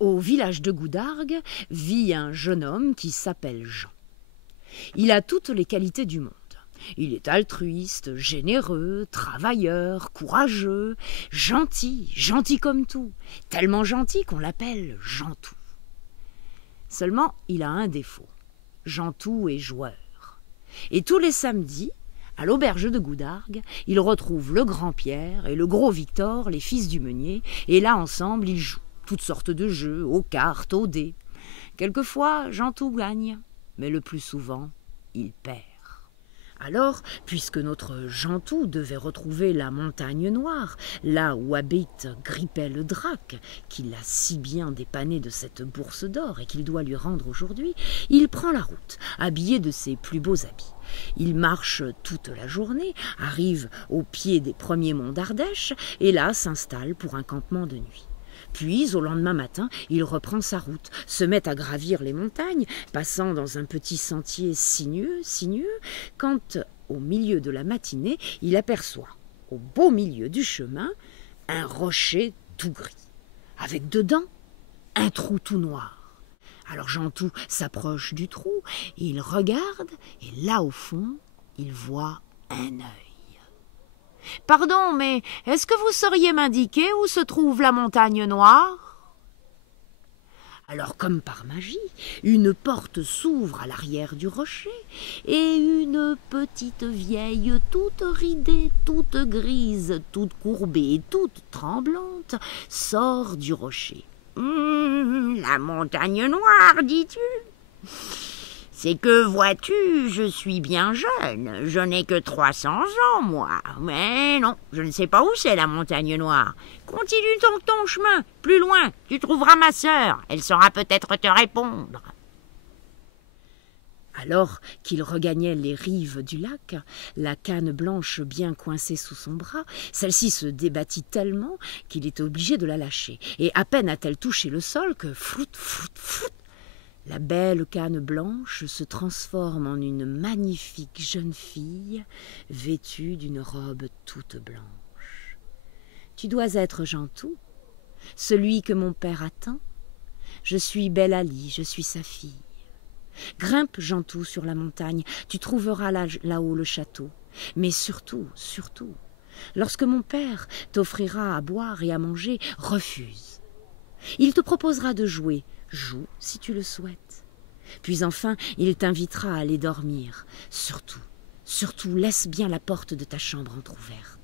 Au village de Goudargue vit un jeune homme qui s'appelle Jean. Il a toutes les qualités du monde. Il est altruiste, généreux, travailleur, courageux, gentil comme tout, tellement gentil qu'on l'appelle Jean-Tout. Seulement, il a un défaut. Jean-Tout est joueur. Et tous les samedis, à l'auberge de Goudargue, il retrouve le grand Pierre et le gros Victor, les fils du meunier, et là, ensemble, ils jouent toutes sortes de jeux, aux cartes, aux dés. Quelquefois, Jean-Tout gagne, mais le plus souvent, il perd. Alors, puisque notre Jean-Tout devait retrouver la montagne noire, là où habite Grippet le Drac, qui l'a si bien dépanné de cette bourse d'or et qu'il doit lui rendre aujourd'hui, il prend la route, habillé de ses plus beaux habits. Il marche toute la journée, arrive au pied des premiers monts d'Ardèche et là s'installe pour un campement de nuit. Puis, au lendemain matin, il reprend sa route, se met à gravir les montagnes, passant dans un petit sentier sinueux, quand, au milieu de la matinée, il aperçoit, au beau milieu du chemin, un rocher tout gris, avec dedans un trou tout noir. Alors Jean-Tout s'approche du trou, il regarde, et là, au fond, il voit un œil. « Pardon, mais est-ce que vous sauriez m'indiquer où se trouve la montagne noire ?» Alors, comme par magie, une porte s'ouvre à l'arrière du rocher et une petite vieille toute ridée, toute grise, toute courbée et toute tremblante sort du rocher. « La montagne noire, dis-tu ? C'est que, vois-tu, je suis bien jeune, je n'ai que 300 ans, moi. Mais non, je ne sais pas où c'est la montagne noire. Continue donc ton chemin, plus loin, tu trouveras ma sœur, elle saura peut-être te répondre. » Alors qu'il regagnait les rives du lac, la canne blanche bien coincée sous son bras, celle-ci se débattit tellement qu'il était obligé de la lâcher. Et à peine a-t-elle touché le sol que flout, la belle canne blanche se transforme en une magnifique jeune fille vêtue d'une robe toute blanche. « Tu dois être Jean-Tout, celui que mon père attend. Je suis Belle Ali, je suis sa fille. Grimpe, Jean-Tout, sur la montagne, tu trouveras là-haut le château. Mais surtout, lorsque mon père t'offrira à boire et à manger, refuse. Il te proposera de jouer. Joue si tu le souhaites. Puis enfin, il t'invitera à aller dormir. Surtout, laisse bien la porte de ta chambre entr'ouverte.